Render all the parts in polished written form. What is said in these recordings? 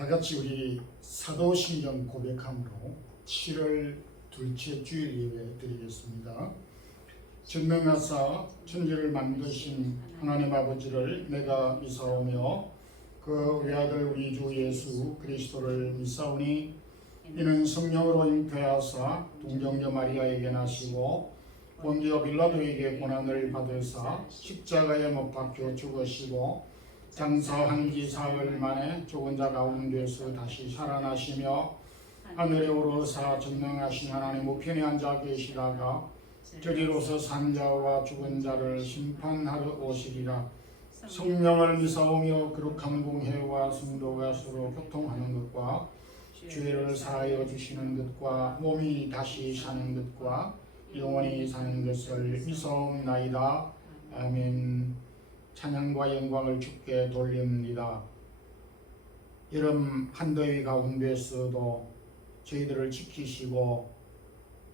다 같이 우리 사도신경 고백함으로 7월 둘째 주일 예배 드리겠습니다. 전능하사 천지를 만드신 하나님 아버지를 내가 믿사오며 그 외아들 우리 주 예수 그리스도를 믿사오니 이는 성령으로 잉태하사 동정녀 마리아에게 나시고 본디오 빌라도에게 고난을 받으사 십자가에 못 박혀 죽으시고 장사한 지 사흘 만에 죽은 자 가운데서 다시 살아나시며 하늘에 오르사 전능하신 하나님 우편에 앉아 계시다가 저리로서 산 자와 죽은 자를 심판하러 오시리라. 성령을 믿사오며 거룩한 공회와 성도가 서로 교통하는 것과 죄를 사하여 주시는 것과 몸이 다시 사는 것과 영원히 사는 것을 믿사옵나이다. 아멘. 찬양과 영광을 주께 돌립니다. 여름 한더위 가운데서도 저희들을 지키시고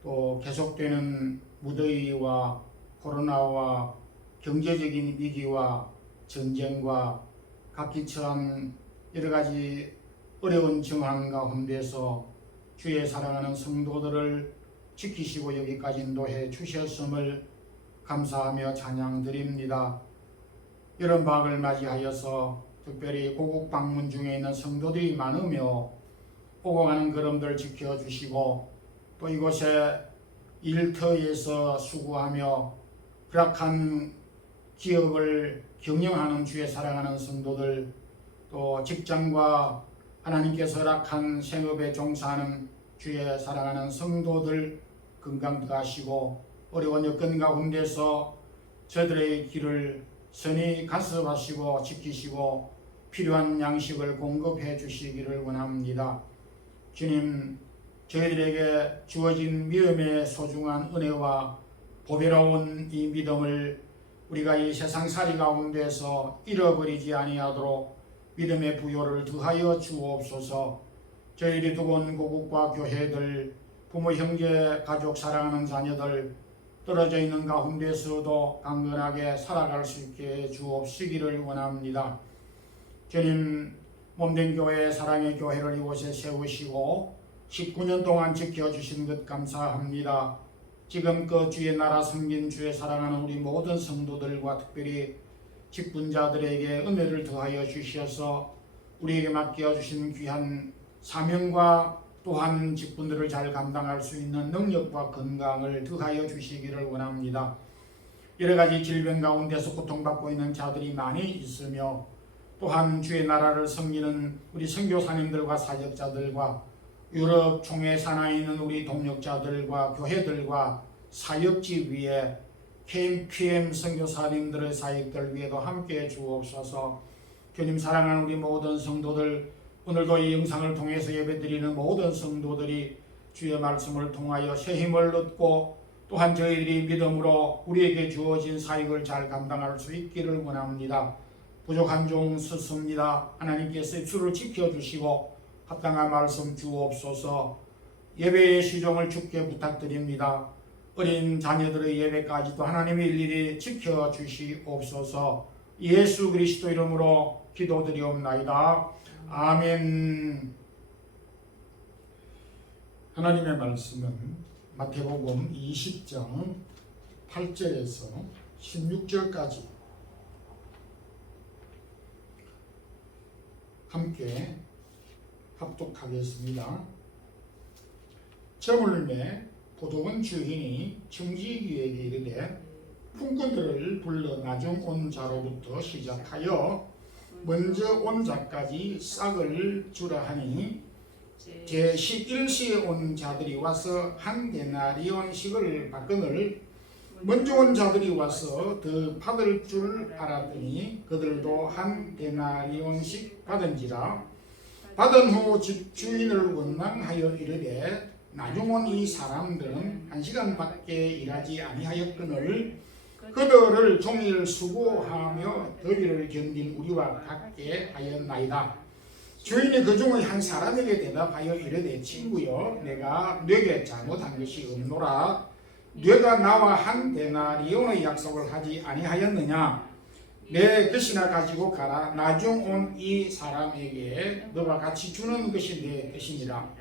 또 계속되는 무더위와 코로나와 경제적인 위기와 전쟁과 각기 처한 여러 가지 어려운 정황 가운데서 주의 사랑하는 성도들을 지키시고 여기까지 인도해 주셨음을 감사하며 찬양드립니다. 여름방학을 맞이하여서 특별히 고국 방문 중에 있는 성도들이 많으며 오고 가는 걸음들 지켜주시고 또 이곳에 일터에서 수고하며 불악한 기업을 경영하는 주의 사랑하는 성도들, 또 직장과 하나님께서 허락한 생업에 종사하는 주의 사랑하는 성도들 건강 더하시고 어려운 여건 가운데서 저들의 길을 선히 간섭하시고 지키시고 필요한 양식을 공급해 주시기를 원합니다. 주님, 저희들에게 주어진 믿음의 소중한 은혜와 보배로운 이 믿음을 우리가 이 세상살이 가운데서 잃어버리지 아니하도록 믿음의 부요를 더하여 주옵소서. 저희들이 두고 온 고국과 교회들, 부모, 형제, 가족, 사랑하는 자녀들 떨어져 있는 가운데서도 강건하게 살아갈 수 있게 해 주옵시기를 원합니다. 주님, 몸된 교회, 사랑의 교회를 이곳에 세우시고 19년 동안 지켜주신 것 감사합니다. 지금껏 주의 나라 섬긴 주의 사랑하는 우리 모든 성도들과 특별히 직분자들에게 은혜를 더하여 주셔서 우리에게 맡겨주신 귀한 사명과 또한 직분들을 잘 감당할 수 있는 능력과 건강을 더하여 주시기를 원합니다. 여러 가지 질병 가운데서 고통받고 있는 자들이 많이 있으며 또한 주의 나라를 섬기는 우리 선교사님들과 사역자들과 유럽 총회 산하에 있는 우리 동역자들과 교회들과 사역지 위에 KMPM 선교사님들의 사역들 위에도 함께해 주옵소서. 주님 사랑하는 우리 모든 성도들, 오늘도 이 영상을 통해서 예배드리는 모든 성도들이 주의 말씀을 통하여 새 힘을 얻고 또한 저희들이 믿음으로 우리에게 주어진 사역을 잘 감당할 수 있기를 원합니다. 부족한 종 스승입니다. 하나님께서 주를 지켜주시고 합당한 말씀 주옵소서. 예배의 시종을 주께 부탁드립니다. 어린 자녀들의 예배까지도 하나님이 일일이 지켜주시옵소서. 예수 그리스도 이름으로 기도드리옵나이다. 아멘. 하나님의 말씀은 마태복음 20장 8절에서 16절까지 함께 합독하겠습니다. 저물매 포도원 주인이 청지기에게 이르되 품꾼들을 불러 나중 온 자로부터 시작하여 먼저 온 자까지 싹을 주라 하니 제11시에 온 자들이 와서 한 데나리온씩을 받거늘 먼저 온 자들이 와서 더 받을 줄 알았더니 그들도 한 데나리온씩 받은지라. 받은 후 집주인을 원망하여 이르되 나중 온 이 사람들은 1시간밖에 일하지 아니하였거늘 그들을 종일 수고하며 더위를 견딘 우리와 같게 하였나이다. 주인이 그 중의 한 사람에게 대답하여 이르되 친구여, 내가 네게 잘못한 것이 없노라. 네가 나와 한 데나리온의 약속을 하지 아니하였느냐? 내 것이나 가지고 가라. 나중 온 이 사람에게 너와 같이 주는 것이 내 것이니라.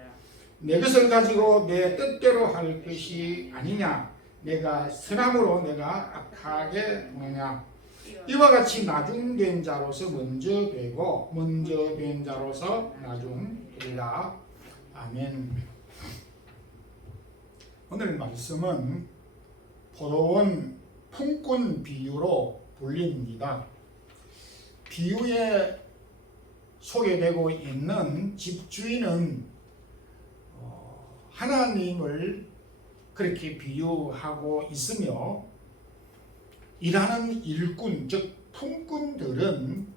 내 것을 가지고 내 뜻대로 할 것이 아니냐. 내가 선함으로 내가 악하게 보느냐. 이와 같이 나중된 자로서 먼저 되고 먼저 된 자로서 나중되리라. 아멘. 오늘 말씀은 포도원 품꾼 비유로 불립니다. 비유에 소개되고 있는 집주인은 하나님을 그렇게 비유하고 있으며, 일하는 일꾼, 즉 품꾼들은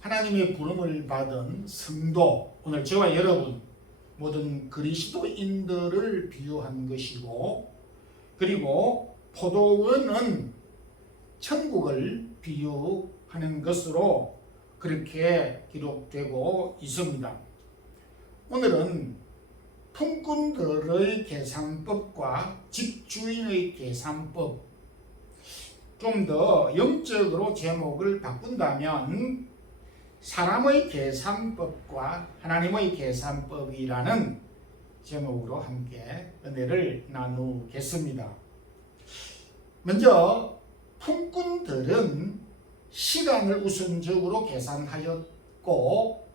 하나님의 부름을 받은 성도, 오늘 저와 여러분 모든 그리스도인들을 비유한 것이고, 그리고 포도원은 천국을 비유하는 것으로 그렇게 기록되고 있습니다. 오늘은 품꾼들의 계산법과 집주인의 계산법, 좀 더 영적으로 제목을 바꾼다면 사람의 계산법과 하나님의 계산법이라는 제목으로 함께 은혜를 나누겠습니다. 먼저 품꾼들은 시간을 우선적으로 계산하였고,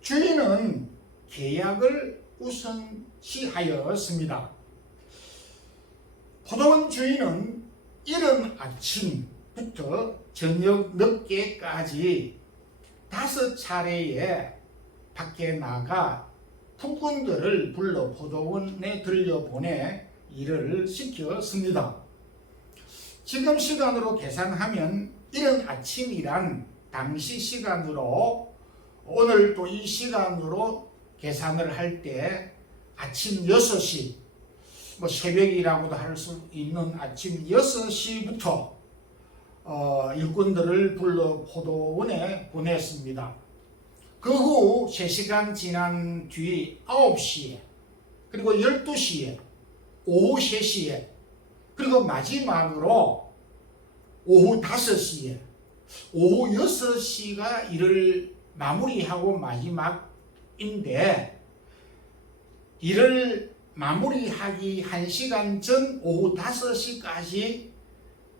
주인은 계약을 우선시하였습니다. 포도원 주인은 이른 아침부터 저녁 늦게까지 5차례에 밖에 나가 품꾼들을 불러 포도원에 들여보내 일을 시켰습니다. 지금 시간으로 계산하면 이른 아침이란 당시 시간으로, 오늘 또 이 시간으로 계산을 할 때 아침 6시, 새벽이라고도 할 수 있는 아침 6시부터 일꾼들을 불러 포도원에 보냈습니다. 그 후 3시간 지난 뒤 9시에, 그리고 12시에, 오후 3시에, 그리고 마지막으로 오후 5시에, 오후 6시가 일을 마무리하고 마지막인데, 일을 마무리하기 1시간 전 오후 5시까지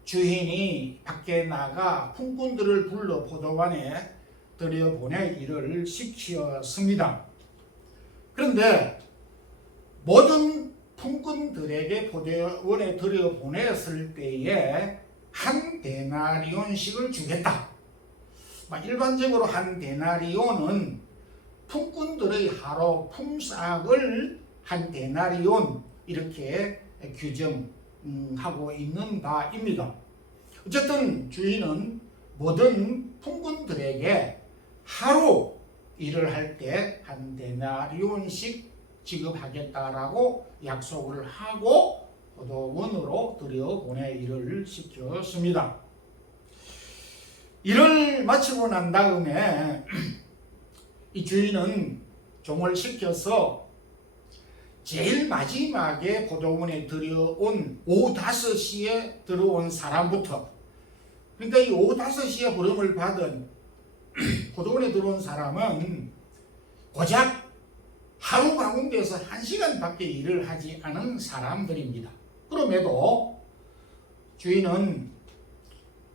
주인이 밖에 나가 품꾼들을 불러 포도원에 들여보내 일을 시켰습니다. 그런데 모든 품꾼들에게 포도원에 들여보냈을 때에 한 데나리온씩을 주겠다. 일반적으로 한 데나리온은 품꾼들의 하루 품삯을 한 데나리온 이렇게 규정하고 있는 바입니다. 어쨌든 주인은 모든 품꾼들에게 하루 일을 할 때 한 데나리온씩 지급하겠다라고 약속을 하고 포도원으로 들여보내 일을 시켰습니다. 일을 마치고 난 다음에 이 주인은 종을 시켜서 제일 마지막에 포도원에 들여온 오후 5시에 들어온 사람부터, 그러니까 이 오후 5시에 부름을 받은 포도원에 들어온 사람은 고작 하루 가운데서 1시간밖에 일을 하지 않은 사람들입니다. 그럼에도 주인은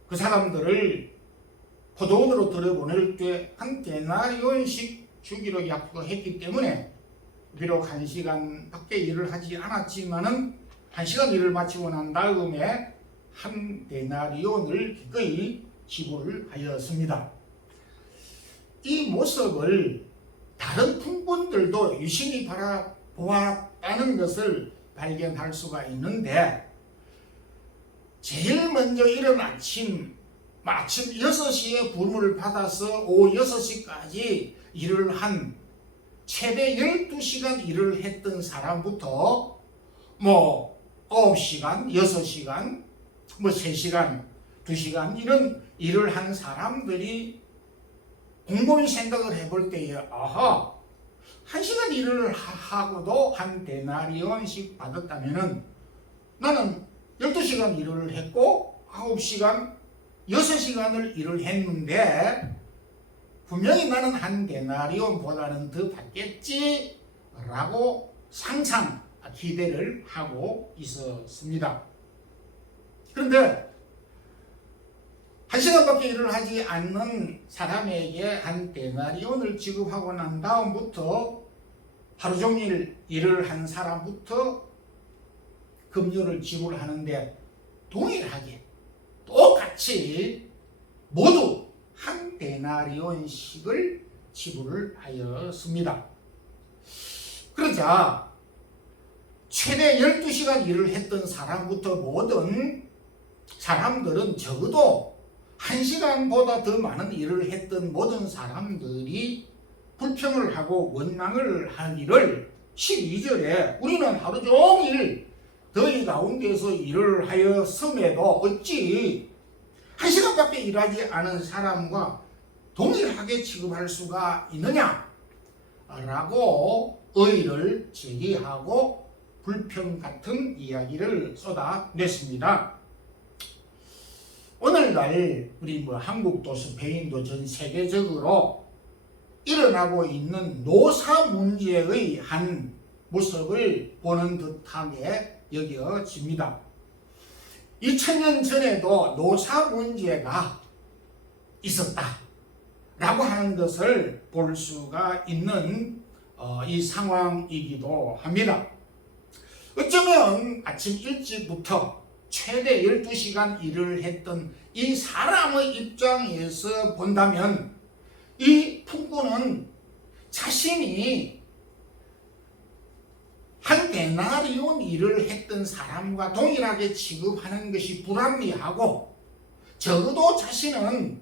그 사람들을 포도원으로 들여보낼 때 한 데나리온씩 주기로 약속했기 때문에 비록 1시간밖에 일을 하지 않았지만은 1시간 일을 마치고 난 다음에 한 데나리온을 기꺼이 지불하였습니다. 이 모습을 다른 품꾼들도 유심히 바라보았다는 것을 발견할 수가 있는데, 제일 먼저 이른 아침 6시에 부름을 받아서 오후 6시까지 일을 한 최대 12시간 일을 했던 사람부터 9시간, 6시간, 3시간, 2시간 이런 일을 한 사람들이 곰곰이 생각을 해볼 때에, 아하, 1시간 일을 하고도 한 데나리온씩 받았다면은 나는 12시간 일을 했고 9시간, 6시간을 일을 했는데 분명히 나는 한 데나리온보다는 더 받겠지 라고 상상 기대를 하고 있었습니다. 그런데 1시간밖에 일을 하지 않는 사람에게 한 데나리온을 지급하고 난 다음부터 하루 종일 일을 한 사람부터 급료를 지불하는데 동일하게 똑같이 모두 한 데나리온씩을 지불을 하였습니다. 그러자 최대 12시간 일을 했던 사람부터 모든 사람들은 적어도 1시간보다 더 많은 일을 했던 모든 사람들이 불평을 하고 원망을 하기를 12절에 우리는 하루 종일 더위 가운데서 일을 하였음에도 어찌 1시간밖에 일하지 않은 사람과 동일하게 취급할 수가 있느냐 라고 의의를 제기하고 불평 같은 이야기를 쏟아냈습니다. 오늘날 우리 한국도 스페인도 전 세계적으로 일어나고 있는 노사 문제의 한 모습을 보는 듯하게 여겨집니다. 2000년 전에도 노사 문제가 있었다 라고 하는 것을 볼 수가 있는 이 상황이기도 합니다. 어쩌면 아침 일찍부터 최대 12시간 일을 했던 이 사람의 입장에서 본다면 이 품꾼은 자신이 한 데나리온 일을 했던 사람과 동일하게 취급하는 것이 불합리하고 적어도 자신은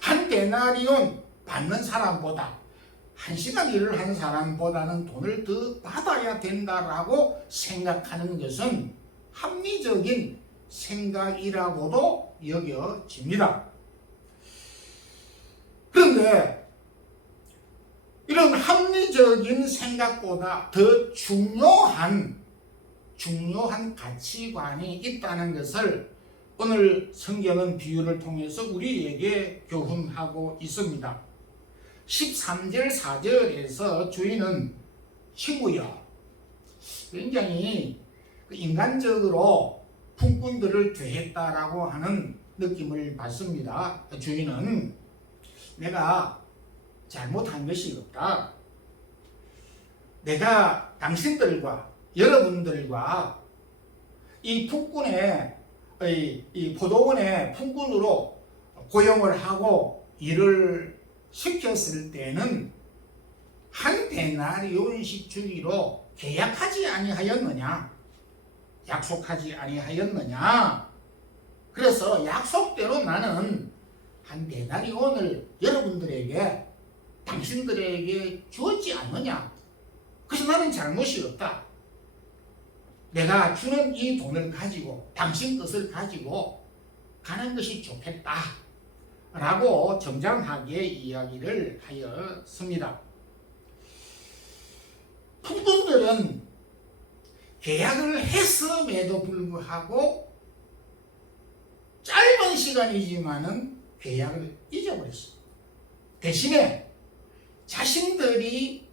한 데나리온 받는 사람보다 1시간 일을 한 사람보다는 돈을 더 받아야 된다라고 생각하는 것은 합리적인 생각이라고도 여겨집니다. 그런데 이런 합리적인 생각보다 더 중요한 가치관이 있다는 것을 오늘 성경은 비유를 통해서 우리에게 교훈하고 있습니다. 13절 4절에서 주인은 친구여, 굉장히 인간적으로 품꾼들을 대했다라고 하는 느낌을 받습니다. 주인은 내가 잘못한 것이 없다. 내가 당신들과 여러분들과 이 품꾼의 이 포도원의 품꾼으로 고용을 하고 일을 시켰을 때는 한 데나리온씩 주기로 계약하지 아니하였느냐? 약속하지 아니하였느냐? 그래서 약속대로 나는 한 데나리온을 여러분들에게 당신들에게 주었지 않느냐? 그래서 나는 잘못이 없다. 내가 주는 이 돈을 가지고 당신 뜻을 가지고 가는 것이 좋겠다 라고 정장하게 이야기를 하였습니다. 품꾼들은 계약을 했음에도 불구하고 짧은 시간이지만은 계약을 잊어버렸습니다. 대신에 자신들이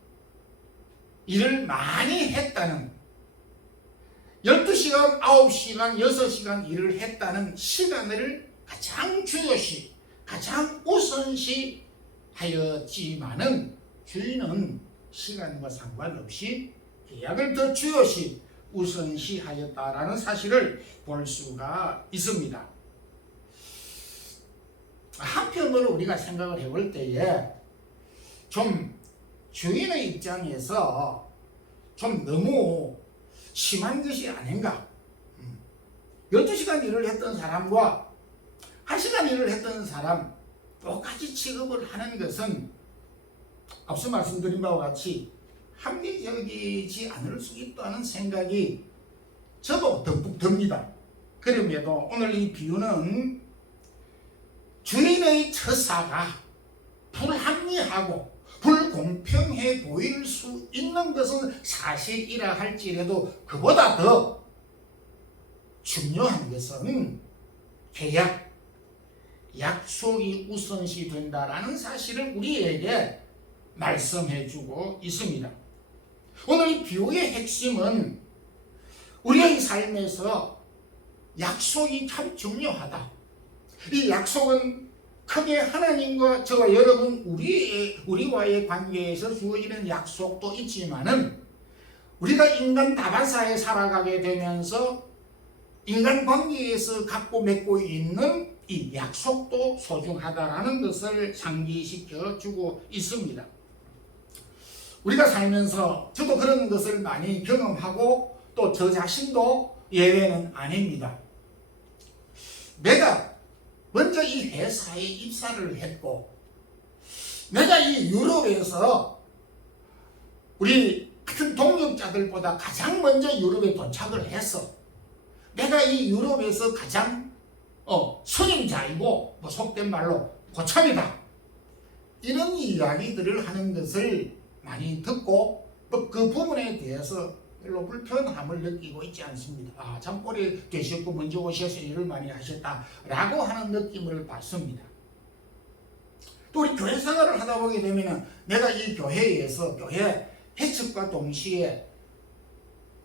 일을 많이 했다는 12시간, 9시간, 6시간 일을 했다는 시간을 가장 중요시, 가장 우선시 하였지만은 주인은 시간과 상관없이 계약을 더 중요시 우선시 하였다라는 사실을 볼 수가 있습니다. 한편으로 우리가 생각을 해볼 때에 좀 주인의 입장에서 좀 너무 심한 것이 아닌가. 12시간 일을 했던 사람과 1시간 일을 했던 사람 똑같이 취급을 하는 것은 앞서 말씀드린 바와 같이 합리적이지 않을 수 있다는 생각이 저도 듬뿍 듭니다. 그럼에도 오늘 이 비유는 주인의 처사가 불합리하고 불공평해 보일 수 있는 것은 사실이라 할지라도 그보다 더 중요한 것은 계약, 약속이 우선시 된다라는 사실을 우리에게 말씀해주고 있습니다. 오늘 이 비유의 핵심은 우리의 삶에서 약속이 참 중요하다. 이 약속은 크게 하나님과 저와 여러분 우리와의 관계에서 주어지는 약속도 있지만은 우리가 인간 다반사에 살아가게 되면서 인간 관계에서 갖고 맺고 있는 이 약속도 소중하다라는 것을 상기시켜 주고 있습니다. 우리가 살면서 저도 그런 것을 많이 경험하고 또 저 자신도 예외는 아닙니다. 내가 먼저 이 회사에 입사를 했고 내가 이 유럽에서 우리 같은 동역자들보다 가장 먼저 유럽에 도착을 해서 내가 이 유럽에서 가장 선임자이고 속된 말로 고참이다. 이런 이야기들을 하는 것을 많이 듣고 또 그 부분에 대해서 별로 불편함을 느끼고 있지 않습니다. 참 꼴이 되셨고 먼저 오셔서 일을 많이 하셨다라고 하는 느낌을 받습니다. 또 우리 교회 생활을 하다 보게 되면 내가 이 교회에서 교회 개척과 동시에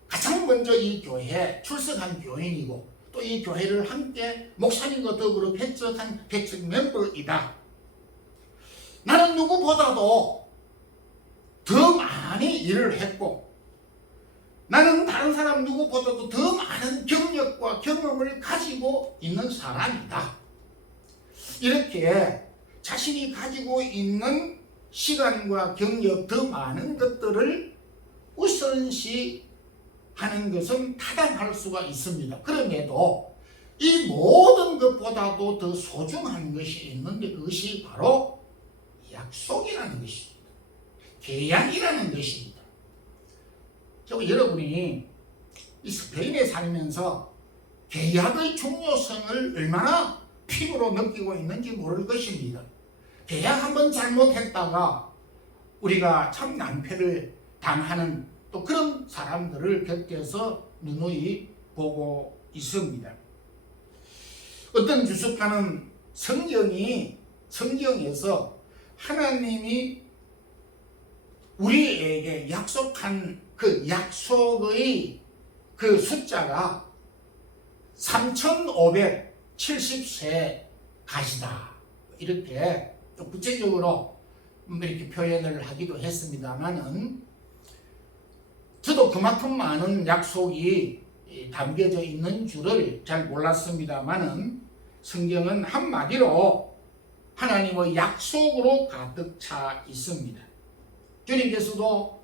가장 먼저 이 교회에 출석한 교인이고 또 이 교회를 함께 목사님과 더불어 개척한 개척 멤버이다. 나는 누구보다도 더 많이 일을 했고 나는 다른 사람 누구보다도 더 많은 경력과 경험을 가지고 있는 사람이다. 이렇게 자신이 가지고 있는 시간과 경력 더 많은 것들을 우선시 하는 것은 타당할 수가 있습니다. 그럼에도 이 모든 것보다도 더 소중한 것이 있는데 그것이 바로 약속이라는 것입니다. 계약이라는 것입니다. 여러분이 이 스페인에 살면서 계약의 중요성을 얼마나 피부로 느끼고 있는지 모를 것입니다. 계약 한번 잘못했다가 우리가 참 낭패를 당하는 또 그런 사람들을 곁에서 누누이 보고 있습니다. 어떤 주석가는 성경에서 하나님이 우리에게 약속한 그 약속의 그 숫자가 3570세 가시다. 이렇게 또 구체적으로 이렇게 표현을 하기도 했습니다만은 저도 그만큼 많은 약속이 담겨져 있는 줄을 잘 몰랐습니다만은 성경은 한마디로 하나님의 약속으로 가득 차 있습니다. 주님께서도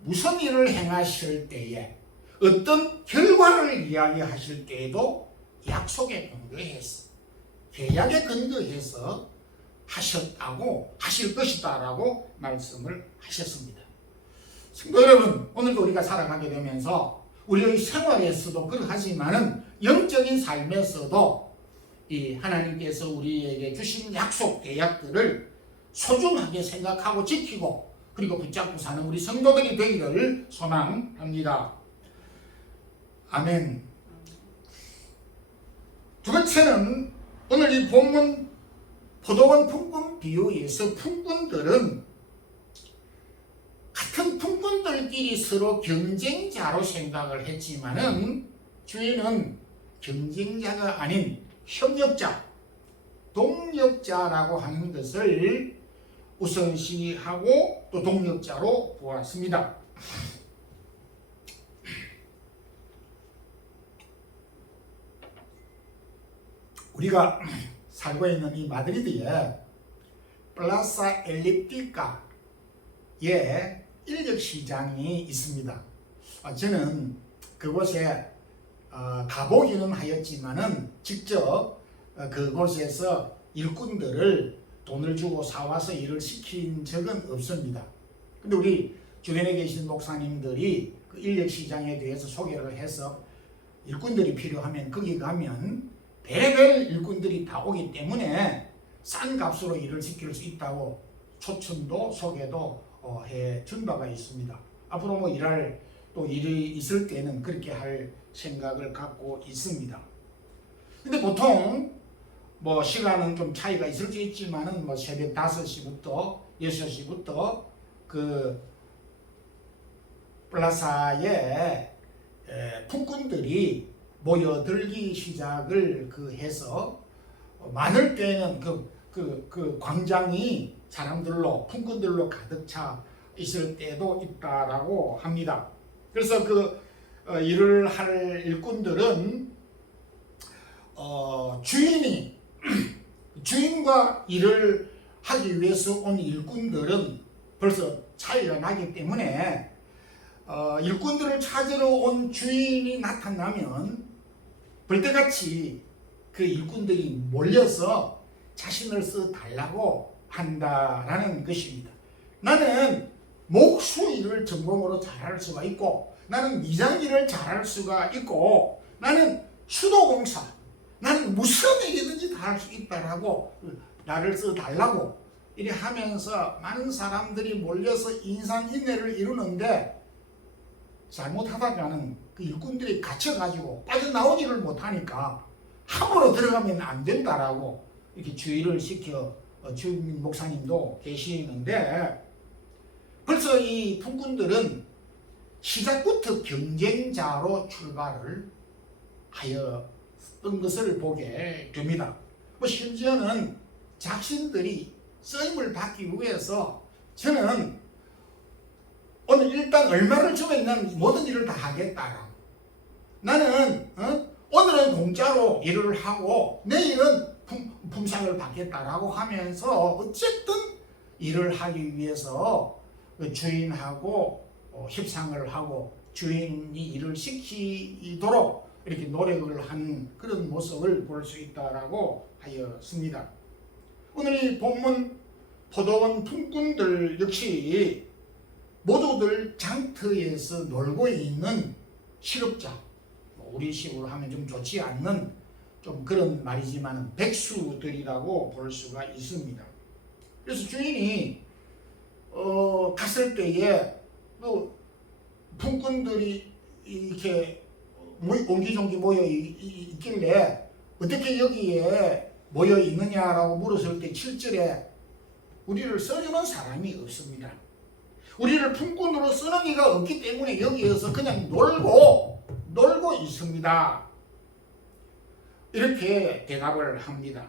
무슨 일을 행하실 때에 어떤 결과를 이야기하실 때에도 약속에 근거해서 계약에 근거해서 하셨다고 하실 것이다라고 말씀을 하셨습니다. 성도 여러분, 오늘도 우리가 살아가게 되면서 우리의 생활에서도 그러하지만은 영적인 삶에서도 이 하나님께서 우리에게 주신 약속 계약들을 소중하게 생각하고 지키고 그리고 붙잡고 사는 우리 성도들이 되기를 소망합니다. 아멘. 두 번째는 오늘 이 본문 포도원 품꾼 비유에서 품꾼들은 같은 품꾼들끼리 서로 경쟁자로 생각을 했지만은 주인은 경쟁자가 아닌 협력자, 동력자라고 하는 것을 우선시하고 또 동력자로 보았습니다. 우리가 살고 있는 이 마드리드에 플라사 엘리프티카에 인력시장이 있습니다. 저는 그곳에 가보기는 하였지만은 직접 그곳에서 일꾼들을 돈을 주고 사와서 일을 시킨 적은 없습니다. 근데 우리 주변에 계신 목사님들이 그 인력시장에 대해서 소개를 해서 일꾼들이 필요하면 거기 가면 별의별 일꾼들이 다 오기 때문에 싼 값으로 일을 시킬 수 있다고 초청도 소개도 해준 바가 있습니다. 앞으로 뭐 일할 또 일이 있을 때는 그렇게 할 생각을 갖고 있습니다. 근데 보통 뭐 시간은 좀 차이가 있을 수 있지만은 뭐 새벽 5시부터 6시부터 그 플라사에 품꾼들이 모여들기 시작을 해서 많을 때는 그 광장이 사람들로 품꾼들로 가득 차 있을 때도 있다라고 합니다. 그래서 일을 할 일꾼들은 주인과 일을 하기 위해서 온 일꾼들은 벌써 차이가 나기 때문에 일꾼들을 찾으러 온 주인이 나타나면 벌떼같이 그 일꾼들이 몰려서 자신을 써달라고 한다라는 것입니다. 나는 목수 일을 전공으로 잘할 수가 있고, 나는 미장 일을 잘할 수가 있고, 나는 수도공사, 나는 무슨 일이든지 다 할 수 있다라고 나를 써달라고 이래 하면서 많은 사람들이 몰려서 인산인해를 이루는데, 잘못하다가는 그 일꾼들이 갇혀가지고 빠져나오지를 못하니까 함부로 들어가면 안 된다라고 이렇게 주의를 시켜 주임 목사님도 계시는데, 벌써 이 품꾼들은 시작부터 경쟁자로 출발을 하였던 것을 보게 됩니다. 뭐 심지어는 자신들이 쓰임을 받기 위해서 저는 오늘 일단 얼마를 주면 나는 모든 일을 다 하겠다라고, 나는 오늘은 공짜로 일을 하고 내일은 품삯을 받겠다라고 하면서 어쨌든 일을 하기 위해서 주인하고 협상을 하고 주인이 일을 시키도록 이렇게 노력을 한 그런 모습을 볼 수 있다라고 하였습니다. 오늘 이 본문 포도원 품꾼들 역시 모두들 장터에서 놀고 있는 실업자, 우리식으로 하면 좀 좋지 않는 좀 그런 말이지만 백수들이라고 볼 수가 있습니다. 그래서 주인이 갔을 때에 품꾼들이 이렇게 옹기종기 모여 있길래 어떻게 여기에 모여 있느냐라고 물었을 때 7절에 우리를 써주는 사람이 없습니다. 우리를 품꾼으로 쓰는 이가 없기 때문에 여기에서 그냥 놀고 있습니다. 이렇게 대답을 합니다.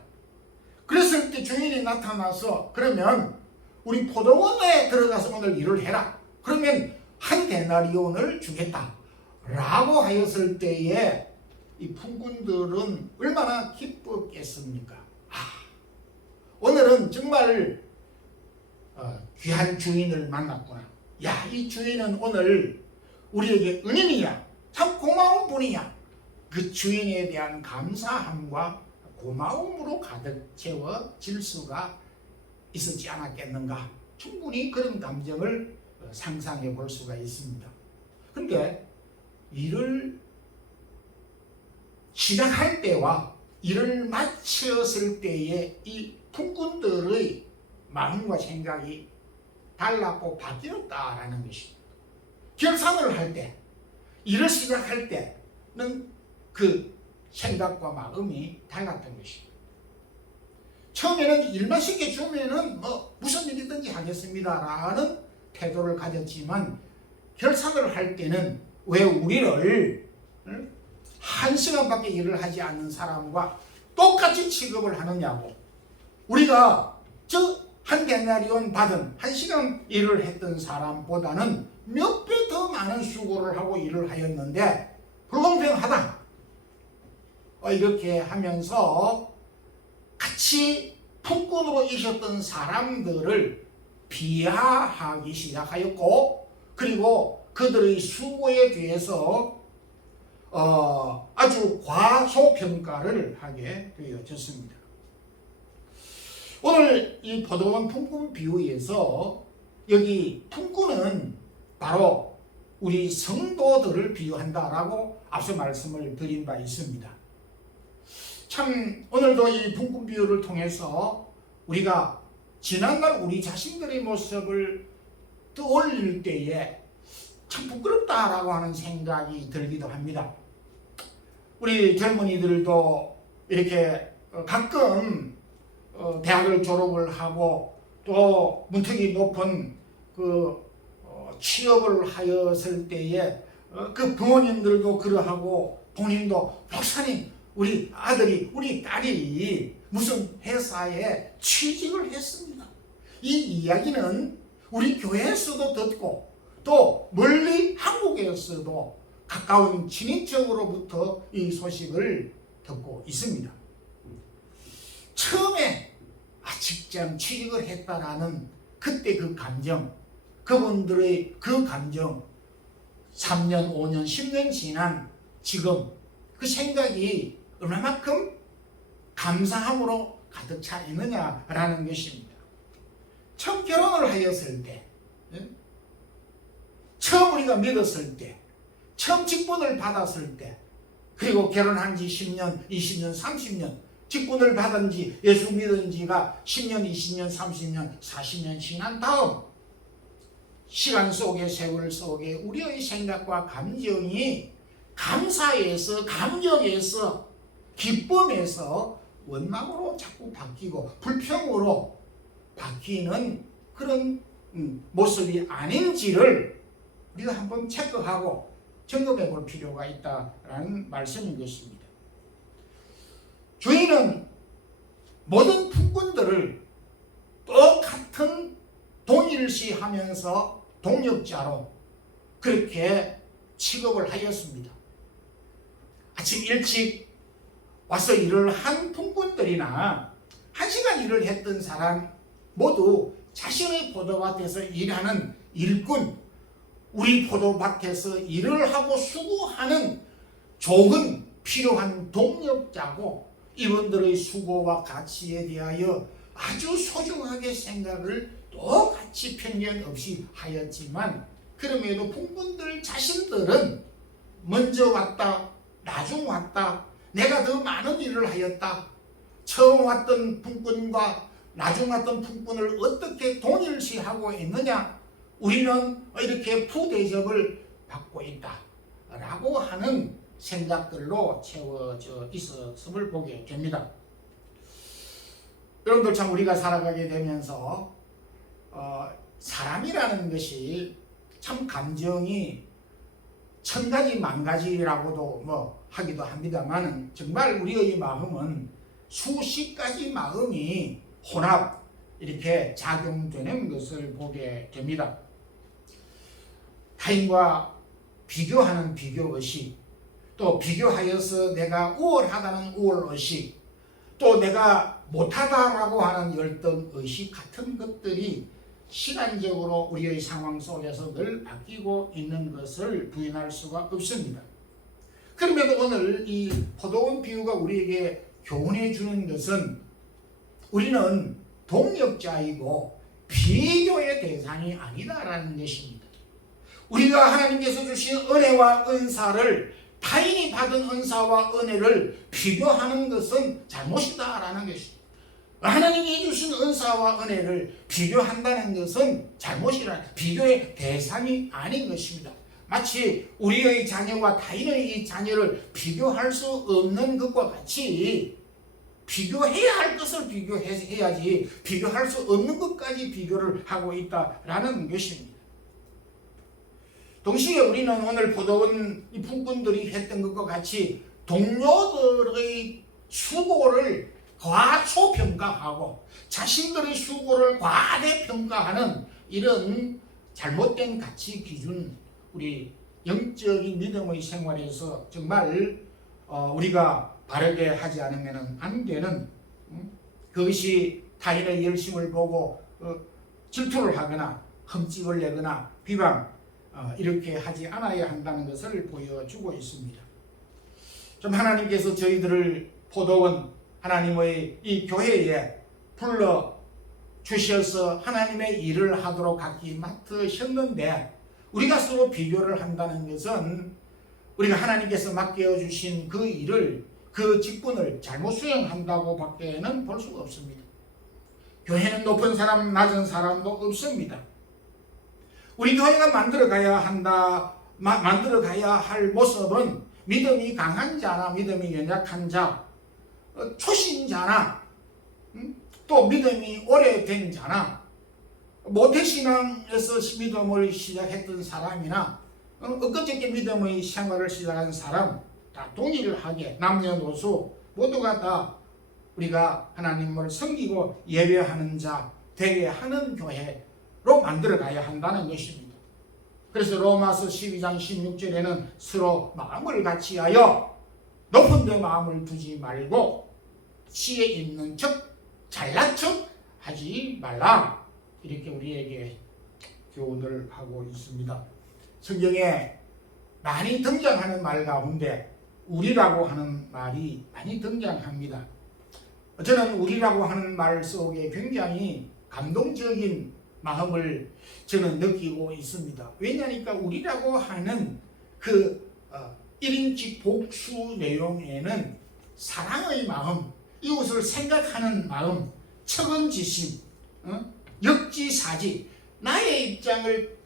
그랬을 때 주인이 나타나서 그러면 우리 포도원에 들어가서 오늘 일을 해라. 그러면 한 데나리온을 주겠다. 라고 하였을 때에 이 품꾼들은 얼마나 기뻤겠습니까? 오늘은 정말 귀한 주인을 만났구나. 야, 이 주인은 오늘 우리에게 은인이야. 참 고마운 분이야. 그 주인에 대한 감사함과 고마움으로 가득 채워질 수가 있었지 않았겠는가. 충분히 그런 감정을 상상해 볼 수가 있습니다. 그런데 일을 시작할 때와 일을 마쳤을 때의 이 품꾼들의 마음과 생각이 달랐고 바뀌었다라는 것입니다. 결산을 할 때, 일을 시작할 때는 그 생각과 마음이 달랐던 것입니다. 처음에는 일만 쉽게 주면은 무슨 일이든지 하겠습니다라는 태도를 가졌지만, 결산을 할 때는 왜 우리를 1시간밖에 일을 하지 않는 사람과 똑같이 취급을 하느냐고. 우리가 한 데나리온 받은 1시간 일을 했던 사람보다는 몇 배 더 많은 수고를 하고 일을 하였는데 불공평하다. 이렇게 하면서 같이 품꾼으로 있었던 사람들을 비하하기 시작하였고, 그리고 그들의 수고에 대해서 아주 과소평가를 하게 되어졌습니다. 오늘 이 포도원 품꾼 비유에서 여기 품꾼은 바로 우리 성도들을 비유한다라고 앞서 말씀을 드린 바 있습니다. 참 오늘도 이 품꾼 비유를 통해서 우리가 지난날 우리 자신들의 모습을 떠올릴 때에 참 부끄럽다라고 하는 생각이 들기도 합니다. 우리 젊은이들도 이렇게 가끔 대학을 졸업을 하고 또 문턱이 높은 취업을 하였을 때에 그 부모님들도 그러하고 본인도 목사님 우리 아들이 우리 딸이 무슨 회사에 취직을 했습니다. 이 이야기는 우리 교회에서도 듣고 또 멀리 한국에서도 가까운 친인척으로부터 이 소식을 듣고 있습니다. 처음에 직장 취직을 했다라는 그때 그 감정, 그분들의 그 감정 3년, 5년, 10년 지난 지금 그 생각이 얼마만큼 감사함으로 가득 차 있느냐라는 것입니다. 처음 결혼을 하였을 때, 처음 우리가 믿었을 때, 처음 직분을 받았을 때, 그리고 결혼한 지 10년, 20년, 30년, 직분을 받은 지, 예수 믿은 지가 10년, 20년, 30년, 40년 지난 다음 시간 속에, 세월 속에 우리의 생각과 감정이 감사에서, 감격에서, 기쁨에서 원망으로 자꾸 바뀌고 불평으로 바뀌는 그런 모습이 아닌지를 우리가 한번 체크하고 점검해 볼 필요가 있다라는 말씀인 것입니다. 주인은 모든 품꾼들을 똑같은 동일시하면서 동력자로 그렇게 취급을 하였습니다. 아침 일찍 와서 일을 한 품꾼들이나 1시간 일을 했던 사람 모두 자신의 포도밭에서 일하는 일꾼, 우리 포도밭에서 일을 하고 수고하는 좋은 필요한 동력자고 이분들의 수고와 가치에 대하여 아주 소중하게 생각을 똑같이 편견 없이 하였지만 그럼에도 품꾼들 자신들은 먼저 왔다, 나중 왔다, 내가 더 많은 일을 하였다, 처음 왔던 품꾼과 나중 왔던 품꾼을 어떻게 동일시하고 있느냐, 우리는 이렇게 부대접을 받고 있다 라고 하는 생각들로 채워져 있었음을 보게 됩니다. 여러분들 참 우리가 살아가게 되면서 사람이라는 것이 참 감정이 1000가지 만가지라고도 하기도 합니다만 정말 우리의 마음은 수십 가지 마음이 혼합 이렇게 작용되는 것을 보게 됩니다. 타인과 비교하는 비교의식, 또 비교하여서 내가 우월하다는 우월의식, 또 내가 못하다라고 하는 열등의식 같은 것들이 시간적으로 우리의 상황 속에서 늘 바뀌고 있는 것을 부인할 수가 없습니다. 그럼에도 오늘 이 포도원 비유가 우리에게 교훈해 주는 것은 우리는 동력자이고 비교의 대상이 아니다라는 것입니다. 우리가 하나님께서 주신 은혜와 은사를 타인이 받은 은사와 은혜를 비교하는 것은 잘못이다라는 것입니다. 하나님이 주신 은사와 은혜를 비교한다는 것은 잘못이라 비교의 대상이 아닌 것입니다. 마치 우리의 자녀와 타인의 이 자녀를 비교할 수 없는 것과 같이 비교해야 할 것을 비교해야지 비교할 수 없는 것까지 비교를 하고 있다라는 것입니다. 동시에 우리는 오늘 포도원 이 품꾼들이 했던 것과 같이 동료들의 수고를 과소평가하고 자신들의 수고를 과대평가하는 이런 잘못된 가치 기준, 우리 영적인 믿음의 생활에서 정말 우리가 바르게 하지 않으면 안 되는 그것이 타인의 열심을 보고 질투를 하거나 흠집을 내거나 비방 이렇게 하지 않아야 한다는 것을 보여주고 있습니다. 좀 하나님께서 저희들을 포도원 하나님의 이 교회에 불러 주셔서 하나님의 일을 하도록 각기 맡으셨는데 우리가 서로 비교를 한다는 것은 우리가 하나님께서 맡겨 주신 그 일을 그 직분을 잘못 수행한다고 밖에는 볼 수가 없습니다. 교회는 높은 사람 낮은 사람도 없습니다. 우리 교회가 만들어가야 할 모습은 믿음이 강한 자나 믿음이 연약한 자, 초신자나 또 믿음이 오래된 자나 모태신앙에서 믿음을 시작했던 사람이나 엊그저께 믿음의 생활을 시작한 사람 다 동일하게 남녀노소 모두가 다 우리가 하나님을 섬기고 예배하는 자 되게 하는 교회로 만들어 가야 한다는 것입니다. 그래서 로마서 12장 16절에는 서로 마음을 같이하여 높은 데 마음을 두지 말고 지혜 있는 척 잘난 척 하지 말라, 이렇게 우리에게 교훈을 하고 있습니다. 성경에 많이 등장하는 말 가운데 우리라고 하는 말이 많이 등장합니다. 저는 우리라고 하는 말 속에 굉장히 감동적인 마음을 저는 느끼고 있습니다. 왜냐하니까 우리라고 하는 그 1인칭 복수 내용에는 사랑의 마음, 이웃을 생각하는 마음, 책임지심, 역지사지, 나의 입장을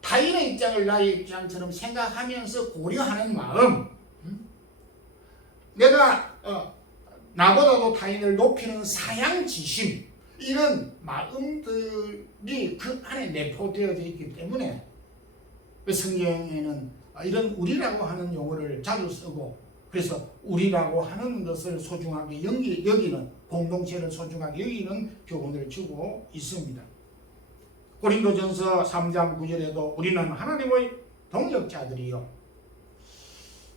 타인의 입장을 나의 입장처럼 생각하면서 고려하는 마음, 내가 나보다도 타인을 높이는 사양지심, 이런 마음들이 그 안에 내포되어져 있기 때문에 성경에는 이런 우리라고 하는 용어를 자주 쓰고, 그래서 우리라고 하는 것을 소중하게 여기는, 공동체를 소중하게 여기는 교훈을 주고 있습니다. 고린도전서 3장 9절에도 우리는 하나님의 동역자들이요,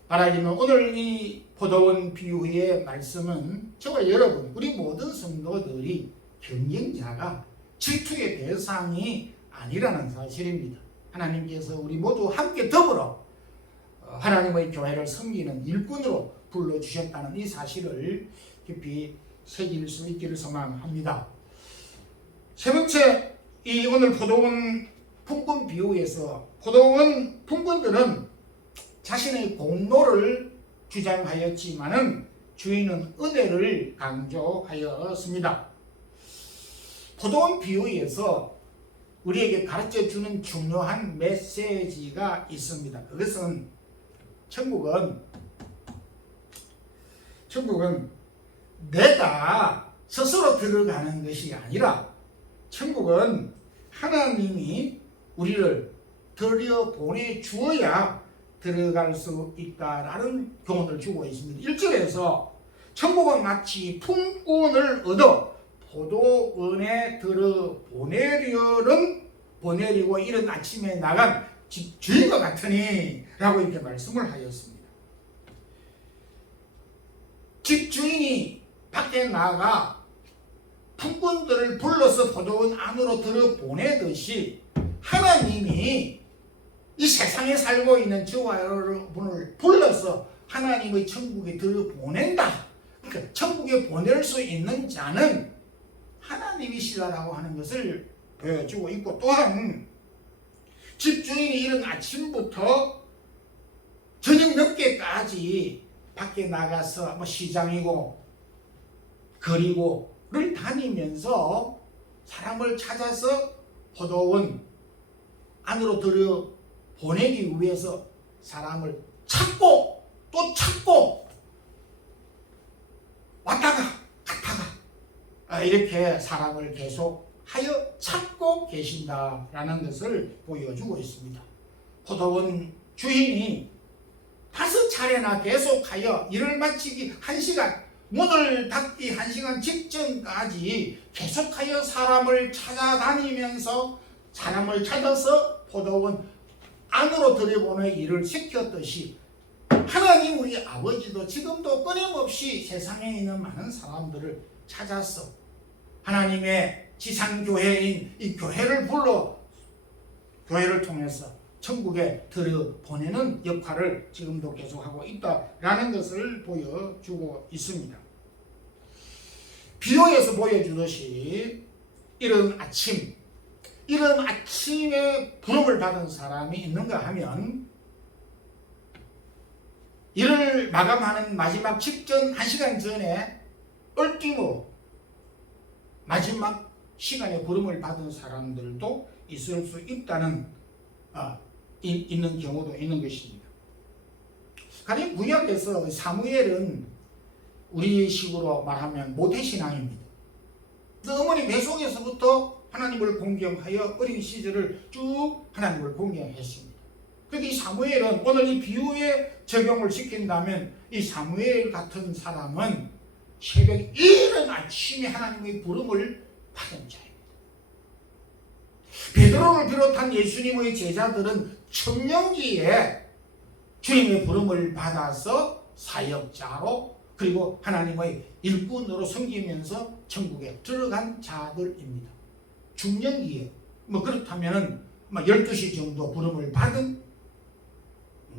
바라기는 오늘 이 포도원 비유의 말씀은 저와 여러분, 우리 모든 성도들이 경쟁자가 질투의 대상이 아니라는 사실입니다. 하나님께서 우리 모두 함께 더불어 하나님의 교회를 섬기는 일꾼으로 불러주셨다는 이 사실을 깊이 새길 수 있기를 소망합니다. 세 번째, 이 오늘 포도원 품꾼 비유에서 포도원 품꾼들은 자신의 공로를 주장하였지만은 주인은 은혜를 강조하였습니다. 포도원 비유에서 우리에게 가르쳐주는 중요한 메시지가 있습니다. 그것은 천국은 내가 스스로 들어가는 것이 아니라 천국은 하나님이 우리를 들여보내주어야 들어갈 수 있다라는 교훈을 주고 있습니다. 1절에서 천국은 마치 품꾼을 얻어 포도원에 보내리고 이른 아침에 나간 집주인과 같으니 라고 이렇게 말씀을 하였습니다. 집주인이 밖에 나가 품꾼들을 불러서 포도원 안으로 들여보내듯이 하나님이 이 세상에 살고 있는 저와 여러분을 불러서 하나님의 천국에 들여보낸다. 그러니까 천국에 보낼 수 있는 자는 하나님이시다라고 하는 것을 보여주고 있고, 또한 집주인이 이른 아침부터 저녁 늦게까지 밖에 나가서 시장이고 거리고를 다니면서 사람을 찾아서 포도원 안으로 들여보내기 위해서 사람을 찾고 또 찾고 왔다가 갔다가 이렇게 사람을 계속하여 찾고 계신다라는 것을 보여주고 있습니다. 포도원 주인이 5차례나 계속하여 일을 마치기 1시간, 문을 닫기 1시간 직전까지 계속하여 사람을 찾아다니면서 사람을 찾아서 포도원 안으로 들여보내 일을 시켰듯이 하나님 우리 아버지도 지금도 끊임없이 세상에 있는 많은 사람들을 찾아서 하나님의 지상교회인 이 교회를 불러 교회를 통해서 천국에 들여보내는 역할을 지금도 계속하고 있다라는 것을 보여주고 있습니다. 비유에서 보여주듯이 이른 아침에 부름을 받은 사람이 있는가 하면 일을 마감하는 마지막 직전 1시간 전에 얼티모 마지막 시간에 부름을 받은 사람들도 있을 수 있다는 있는 경우도 있는 것입니다. 가령 구약에서 사무엘은 우리식으로 말하면 모태신앙입니다. 어머니 뱃속에서부터 하나님을 공경하여 어린 시절을 쭉 하나님을 공경했습니다. 그런데 이 사무엘은 오늘 이 비유에 적용을 시킨다면 이 사무엘 같은 사람은 새벽 이른 아침에 하나님의 부름을 받은 자입니다. 베드로를 비롯한 예수님의 제자들은 청년기에 주님의 부름을 받아서 사역자로 그리고 하나님의 일꾼으로 섬기면서 천국에 들어간 자들입니다. 중년기에 그렇다면 12시 정도 부름을 받은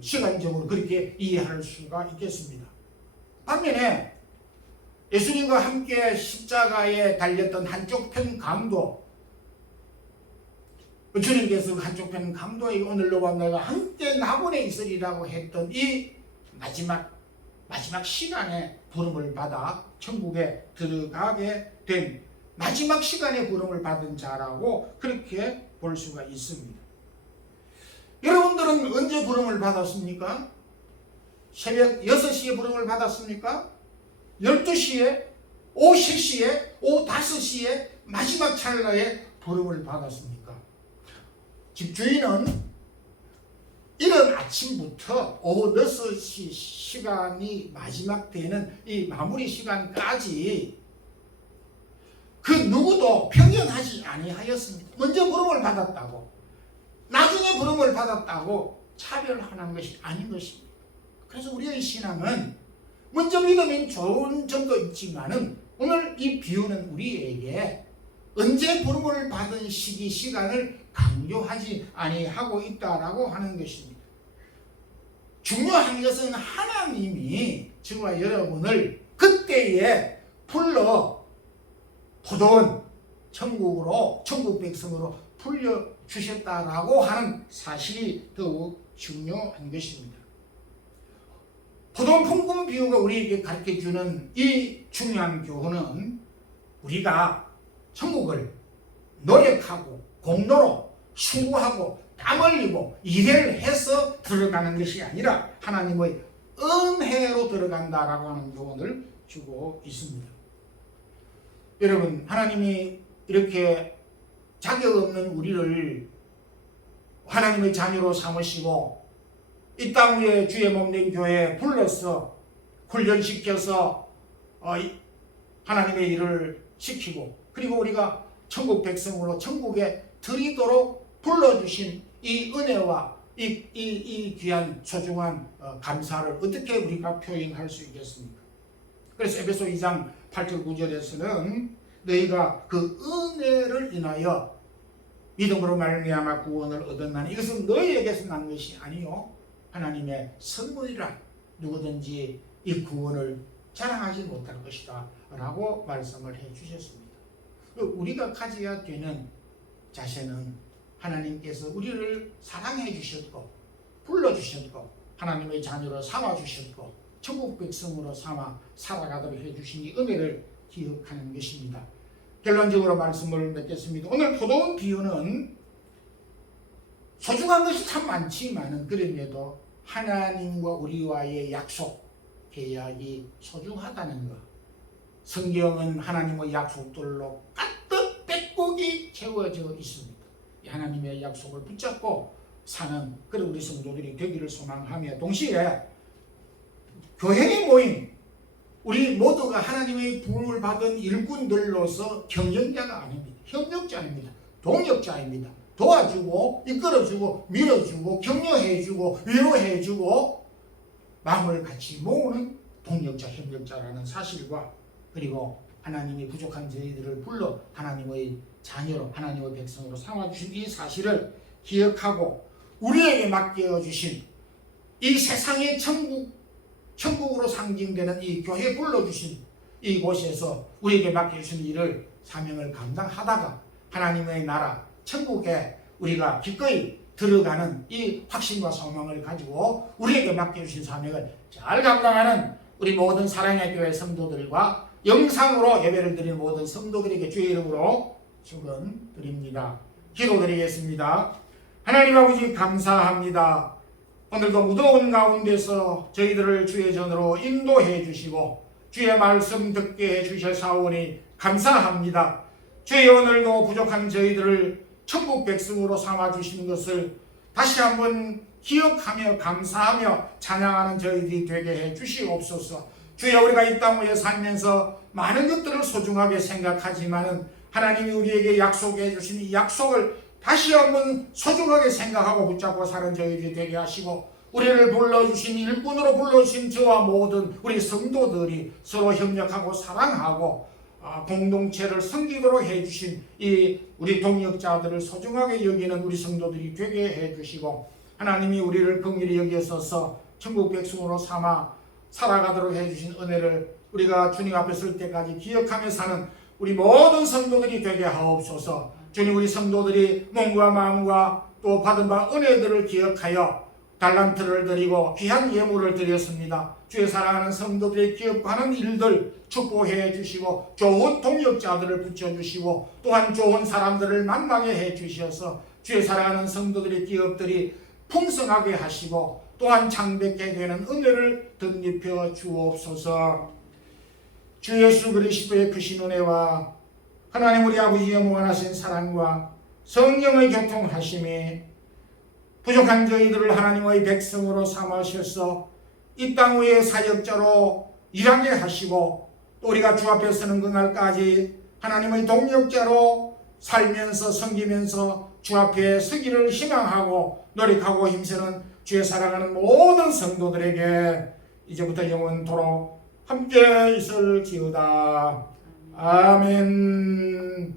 시간적으로 그렇게 이해할 수가 있겠습니다. 반면에 예수님과 함께 십자가에 달렸던 한쪽 편 강도, 주님께서 한쪽 편 강도에 오늘로 밤 내가 함께 나본에 있으리라고 했던 이 마지막 시간에 부름을 받아 천국에 들어가게 된 마지막 시간에 부름을 받은 자라고 그렇게 볼 수가 있습니다. 여러분들은 언제 부름을 받았습니까? 새벽 6시에 부름을 받았습니까? 12시에, 오후 3시에, 오후 5시에 마지막 찰나에 부름을 받았습니까? 집주인은 이른 아침부터 오후 6시 시간이 마지막 되는 이 마무리 시간까지 그 누구도 편견하지 아니하였습니다. 먼저 부름을 받았다고, 나중에 부름을 받았다고 차별하는 것이 아닌 것입니다. 그래서 우리의 신앙은 먼저 믿으면 좋은 점도 있지만은 오늘 이 비유는 우리에게 언제 부름을 받은 시간을 강조하지 아니하고 있다라고 하는 것입니다. 중요한 것은 하나님이 저와 여러분을 그때에 불러 포도원 천국으로, 천국 백성으로 불려주셨다라고 하는 사실이 더욱 중요한 것입니다. 포도원 품금 비유가 우리에게 가르쳐주는 이 중요한 교훈은 우리가 천국을 노력하고 공로로 수고하고 땀 흘리고 일을 해서 들어가는 것이 아니라 하나님의 은혜로 들어간다라고 하는 교훈을 주고 있습니다. 여러분, 하나님이 이렇게 자격 없는 우리를 하나님의 자녀로 삼으시고 이 땅 위에 주의 몸된 교회에 불러서 훈련시켜서 하나님의 일을 시키고 그리고 우리가 천국 백성으로 천국에 드리도록 불러주신 이 은혜와 이 귀한 소중한 감사를 어떻게 우리가 표현할 수 있겠습니까? 그래서 에베소 2장 8절 9절에서는 너희가 그 은혜를 인하여 믿음으로 말미암아 구원을 얻었나니 이것은 너희에게서 난 것이 아니요 하나님의 선물이라 누구든지 이 구원을 자랑하지 못할 것이다 라고 말씀을 해 주셨습니다. 우리가 가져야 되는 자세는 하나님께서 우리를 사랑해 주셨고 불러주셨고 하나님의 자녀로 삼아주셨고 천국 백성으로 삼아 살아가도록 해주신 이 은혜를 기억하는 것입니다. 결론적으로 말씀을 맺겠습니다. 오늘 포도원 비유는 소중한 것이 참 많지만은 그럼에도 하나님과 우리와의 약속, 계약이 소중하다는 것. 성경은 하나님의 약속들로 가득 빼곡이 채워져 있습니다. 하나님의 약속을 붙잡고 사는 그런 우리 성도들이 되기를 소망하며 동시에 교회에 모인 우리 모두가 하나님의 부름을 받은 일꾼들로서 경영자가 아닙니다. 협력자입니다. 동역자입니다. 도와주고 이끌어주고 밀어주고 격려해주고 위로해주고 마음을 같이 모으는 동역자 협력자라는 사실과 그리고 하나님이 부족한 저희들을 불러 하나님의 자녀로 하나님의 백성으로 삼아주신 이 사실을 기억하고 우리에게 맡겨주신 이 세상의 천국으로 상징되는 이 교회에 불러주신 이곳에서 우리에게 맡겨주신 일을 사명을 감당하다가 하나님의 나라 천국에 우리가 기꺼이 들어가는 이 확신과 소망을 가지고 우리에게 맡겨주신 사명을 잘 감당하는 우리 모든 사랑의 교회 성도들과 영상으로 예배를 드리는 모든 성도들에게 주의 이름으로 축원드립니다. 기도드리겠습니다. 하나님 아버지 감사합니다. 오늘도 무더운 가운데서 저희들을 주의 전으로 인도해 주시고 주의 말씀 듣게 해주셔사오니 감사합니다. 주여 오늘도 부족한 저희들을 천국 백성으로 삼아주신 것을 다시 한번 기억하며 감사하며 찬양하는 저희들이 되게 해주시옵소서. 주여 우리가 이 땅 위에 살면서 많은 것들을 소중하게 생각하지만은 하나님이 우리에게 약속해 주신 이 약속을 다시 한번 소중하게 생각하고 붙잡고 사는 저희들이 되게 하시고 우리를 불러주신 일꾼으로 불러주신 저와 모든 우리 성도들이 서로 협력하고 사랑하고 공동체를 섬기도록 해주신 이 우리 동역자들을 소중하게 여기는 우리 성도들이 되게 해주시고 하나님이 우리를 긍휼히 여기셔서 천국 백성으로 삼아 살아가도록 해주신 은혜를 우리가 주님 앞에 설 때까지 기억하며 사는 우리 모든 성도들이 되게 하옵소서. 주님 우리 성도들이 몸과 마음과 또 받은 바 은혜들을 기억하여 달란트를 드리고 귀한 예물을 드렸습니다. 주의 사랑하는 성도들이 기억하는 일들 축복해 주시고 좋은 동역자들을 붙여주시고 또한 좋은 사람들을 만나게 해 주셔서 주의 사랑하는 성도들의 기업들이 풍성하게 하시고 또한 창백게 되는 은혜를 덧입혀 주옵소서. 주 예수 그리스도의 크신 은혜와 하나님 우리 아버지의 무한하신 사랑과 성령의 교통하심이 부족한 저희들을 하나님의 백성으로 삼으셔서 이 땅 위에 사역자로 일하게 하시고 또 우리가 주 앞에 서는 그날까지 하나님의 동역자로 살면서 섬기면서 주 앞에 서기를 희망하고 노력하고 힘쓰는 주의 사랑하는 모든 성도들에게 이제부터 영원토록 함께 있을지어다. 아멘.